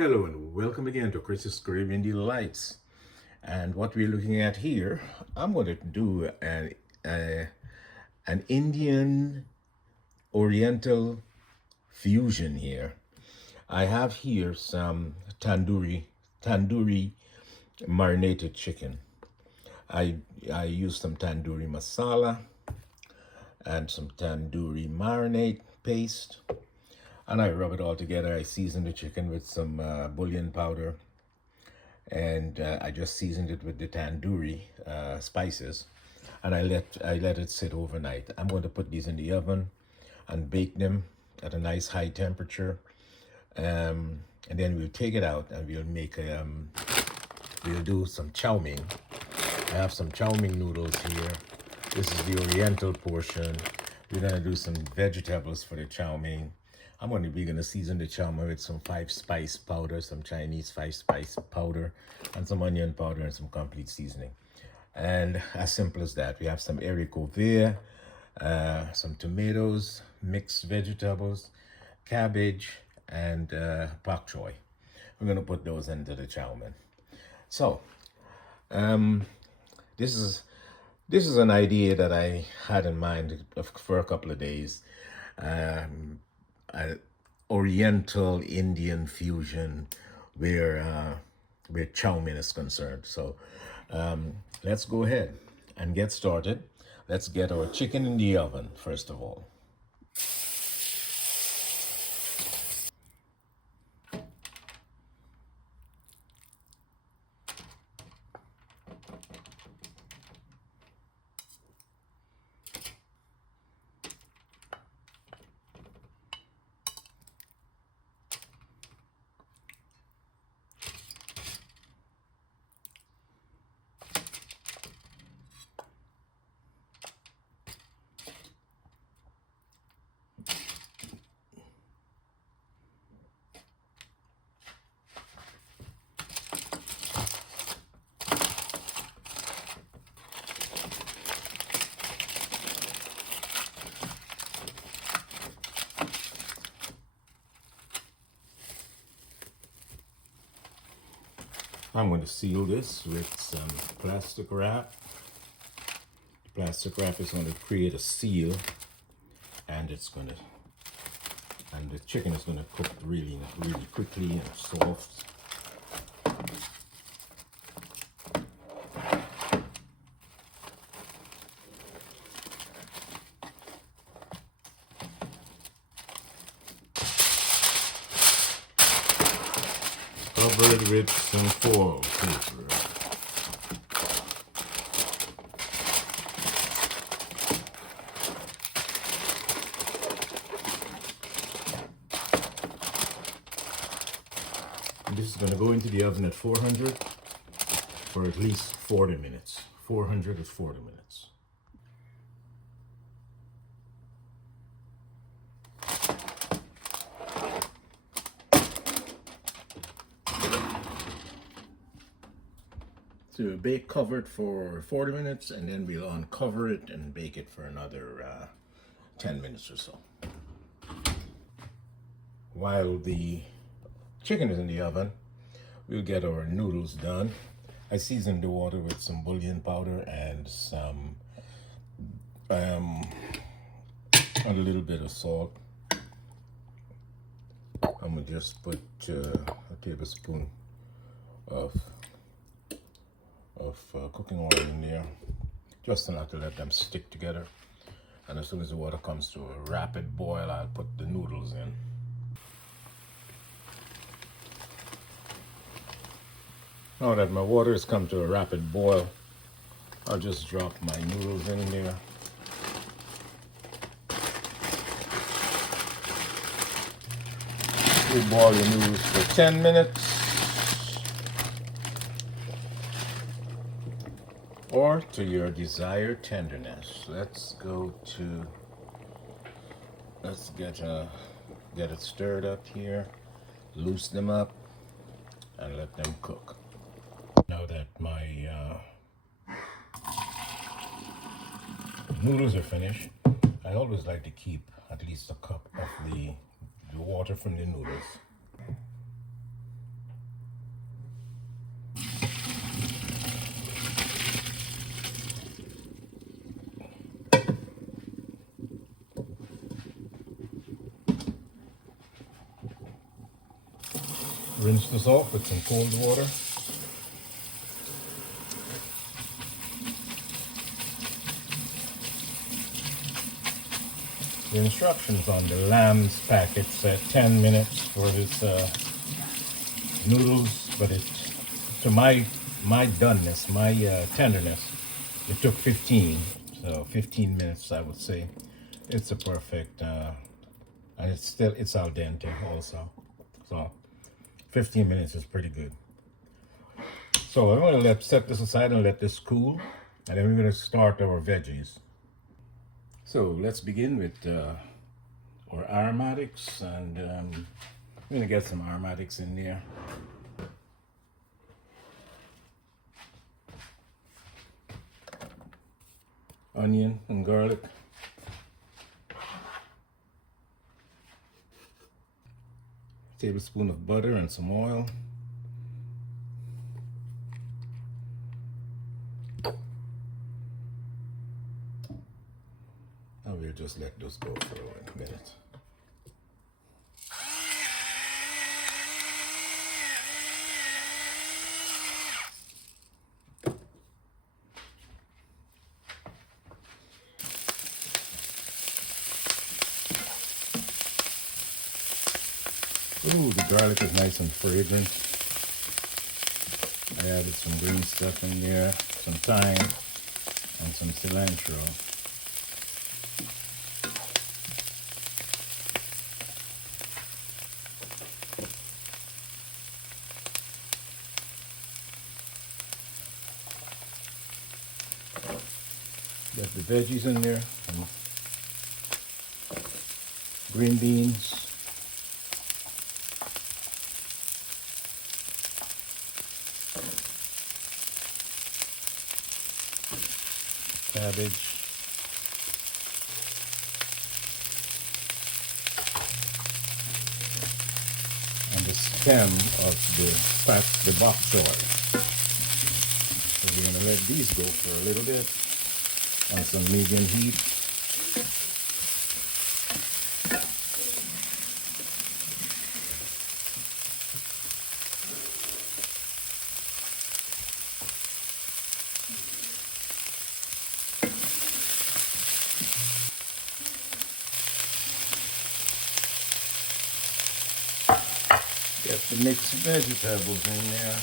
Hello and welcome again to Chris's Caribbean Delights. And what we're looking at here, I'm going to do an Indian Oriental fusion here. I have here some tandoori marinated chicken. I use some tandoori masala and some tandoori marinate paste, and I rub it all together. I season the chicken with some bullion powder, and I just seasoned it with the tandoori spices, and I let it sit overnight. I'm going to put these in the oven and bake them at a nice high temperature, and then we'll take it out and we'll do some chow mein. I have some chow mein noodles here. This is the Oriental portion. We're gonna do some vegetables for the chow mein. I'm going to season the chow mein with some 5-spice powder, some Chinese 5-spice powder, and some onion powder and some complete seasoning. And as simple as that. We have some haricot vert, some tomatoes, mixed vegetables, cabbage, and pak choy. We're going to put those into the chow mein. So, this is an idea that I had in mind for a couple of days. Oriental Indian fusion where chow mein is concerned. So let's go ahead and get started. Let's get our chicken in the oven first of all. I'm going to seal this with some plastic wrap. The plastic wrap is going to create a seal, and the chicken is going to cook really quickly and soft. Covered with some foil paper. And this is going to go into the oven at 400 for at least 40 minutes. 400 is 40 minutes. To bake covered for 40 minutes, and then we'll uncover it and bake it for another 10 minutes or so. While the chicken is in the oven, we'll get our noodles done. I seasoned the water with some bullion powder and some a little bit of salt. I'm gonna just put a tablespoon of cooking oil in there, just enough to let them stick together. And as soon as the water comes to a rapid boil, I'll put the noodles in. Now that my water has come to a rapid boil, I'll just drop my noodles in there. We boil the noodles for 10 minutes. Or to your desired tenderness. Let's get it stirred up here, loose them up, and let them cook. Now that my noodles are finished, I always like to keep at least a cup of the water from the noodles. Rinse this off with some cold water. The instructions on the lamb's packet said 10 minutes for this noodles, but it, to my doneness, my tenderness, it took 15. So 15 minutes, I would say. It's a perfect, and it's al dente also. So 15 minutes is pretty good. So I'm going to set this aside and let this cool, and then we're going to start our veggies. So let's begin with our aromatics, and I'm going to get some aromatics in there. Onion and garlic. Tablespoon of butter and some oil. And we'll just let those go for a minute. Ooh, the garlic is nice and fragrant. I added some green stuff in there, some thyme, and some cilantro. Got the veggies in there, some green beans, cabbage, and the stem of the bok choy. So we're going to let these go for a little bit on some medium heat. Get the mixed vegetables in there.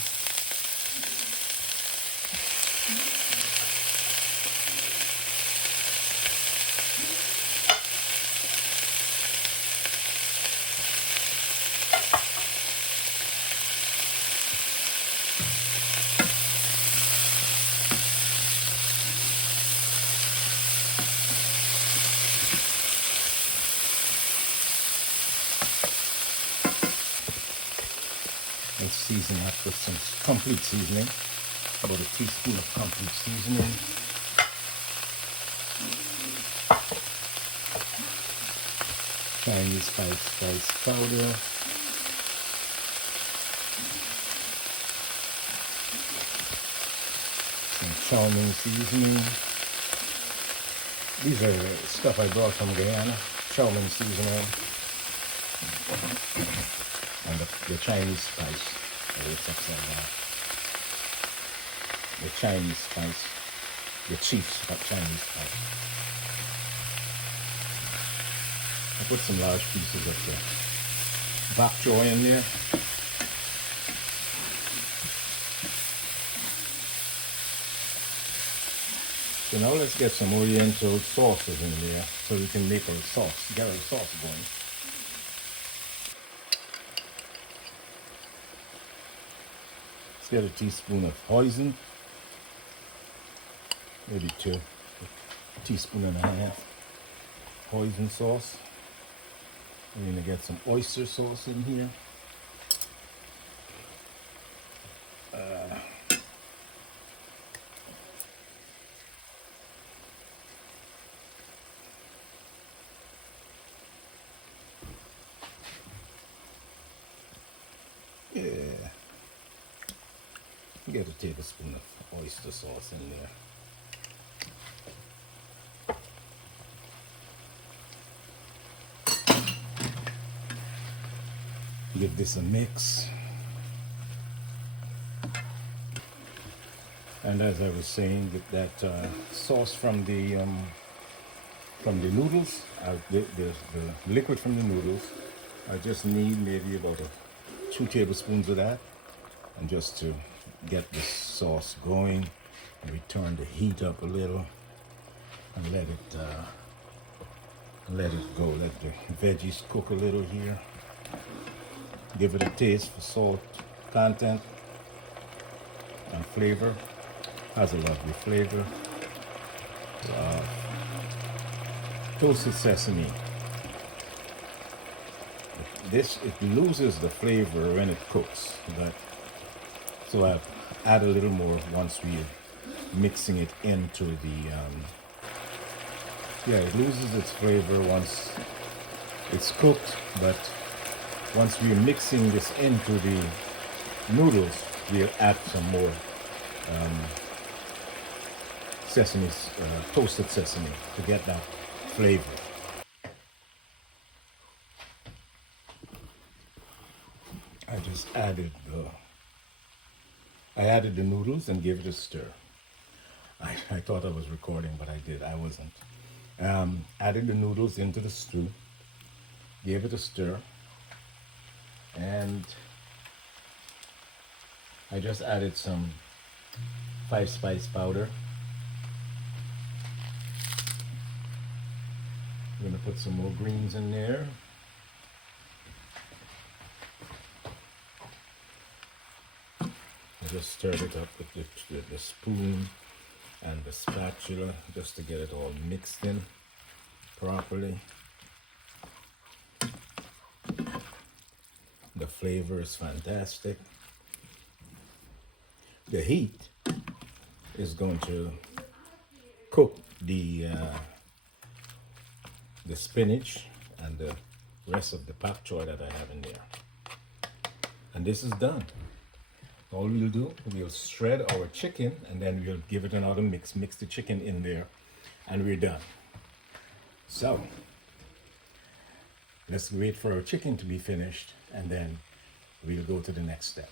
And season that with some complete seasoning, about a teaspoon of complete seasoning. Chinese spice powder. Some chow seasoning. These are stuff I brought from Guyana. Chow seasoning. And the Chinese spice. The Chinese spice. The chief Chinese spice. I put some large pieces of the bok choy in there. So now let's get some Oriental sauces in there so we can make our sauce, get our sauce going. Let's get a teaspoon of Hoisin, maybe 2, a teaspoon and a half Hoisin sauce. We're going to get some oyster sauce in here. Yeah. Get a tablespoon of oyster sauce in there. Give this a mix. And as I was saying, that sauce from the noodles, the liquid from the noodles, I just need maybe about 2 tablespoons of that, and just to get the sauce going, we turn the heat up a little and let it go. Let the veggies cook a little here. Give it a taste for salt content and flavor. Has a lovely flavor. Toasted sesame. It loses the flavor when it cooks, but so I've added a little more once we're mixing it into the yeah, it loses its flavor once it's cooked, but once we're mixing this into the noodles, we'll add some more sesame, toasted sesame to get that flavor. I just added the noodles and gave it a stir. I thought I was recording, but I wasn't. Added the noodles into the stew, gave it a stir, and I just added some 5-spice powder. I'm gonna put some more greens in there. I just stirred it up with the spoon and the spatula just to get it all mixed in properly. The flavor is fantastic. The heat is going to cook the spinach and the rest of the pak choy that I have in there. And this is done. All we'll do, we'll shred our chicken and then we'll give it another mix the chicken in there, and we're done. So let's wait for our chicken to be finished and then we'll go to the next step.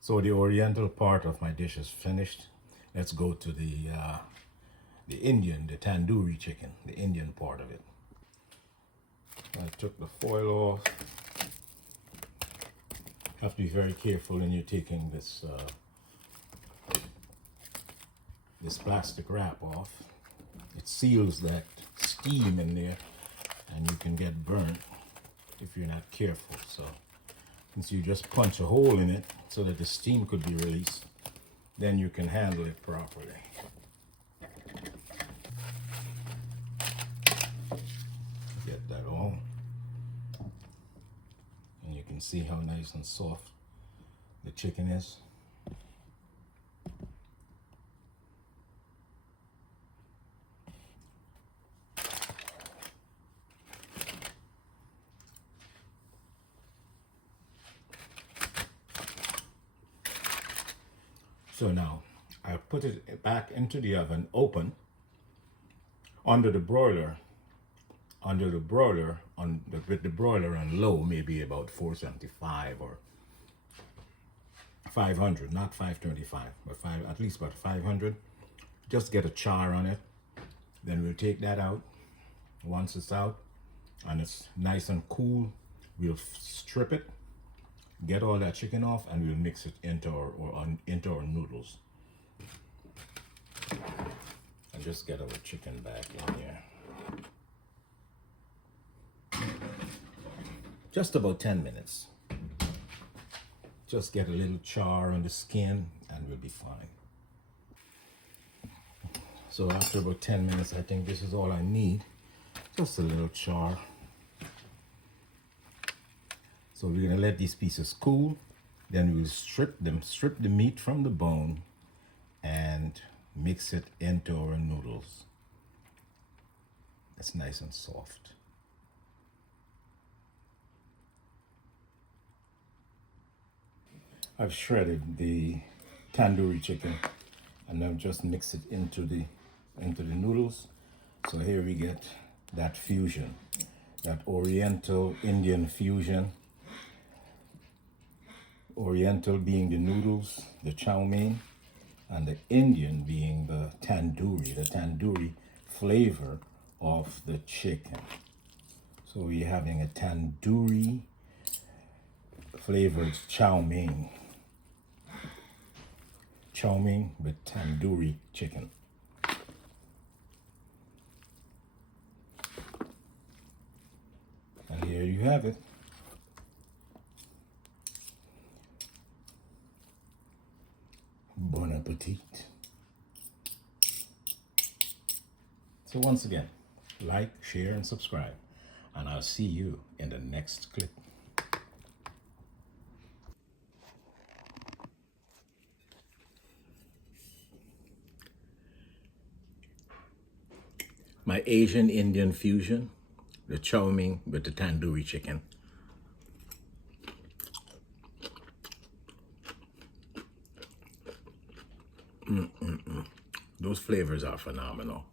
So the Oriental part of my dish is finished. Let's go to the Tandoori chicken, the Indian part of it. I took the foil off. Have to be very careful when you're taking this plastic wrap off. It seals that steam in there, and you can get burnt if you're not careful. So since you just punch a hole in it so that the steam could be released, then you can handle it properly. Get that all. And you can see how nice and soft the chicken is. So now I put it back into the oven, open, under the broiler, with the broiler on low, maybe about 475 or 500, not 525, but at least about 500. Just get a char on it. Then we'll take that out. Once it's out and it's nice and cool, we'll strip it, get all that chicken off, and we'll mix it into our noodles. And just get our chicken back in here. Just about 10 minutes. Just get a little char on the skin and we'll be fine. So after about 10 minutes, I think this is all I need. Just a little char. So we're gonna let these pieces cool. Then we'll strip the meat from the bone and mix it into our noodles. It's nice and soft. I've shredded the tandoori chicken and now just mix it into the noodles. So here we get that fusion, that Oriental Indian fusion. Oriental being the noodles, the chow mein, and the Indian being the tandoori flavor of the chicken. So we're having a tandoori flavored chow mein. Chow mein with tandoori chicken. And here you have it. Bon appetit. So once again, like, share, and subscribe. And I'll see you in the next clip. My Asian Indian fusion, the chow mein with the tandoori chicken. Those flavors are phenomenal.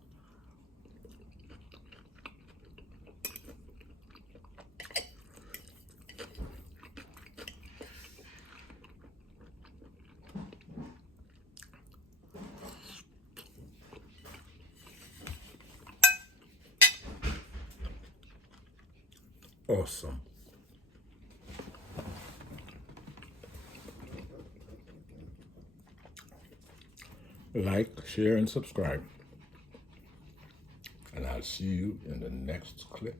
Awesome. Like, share, and subscribe. And I'll see you in the next clip.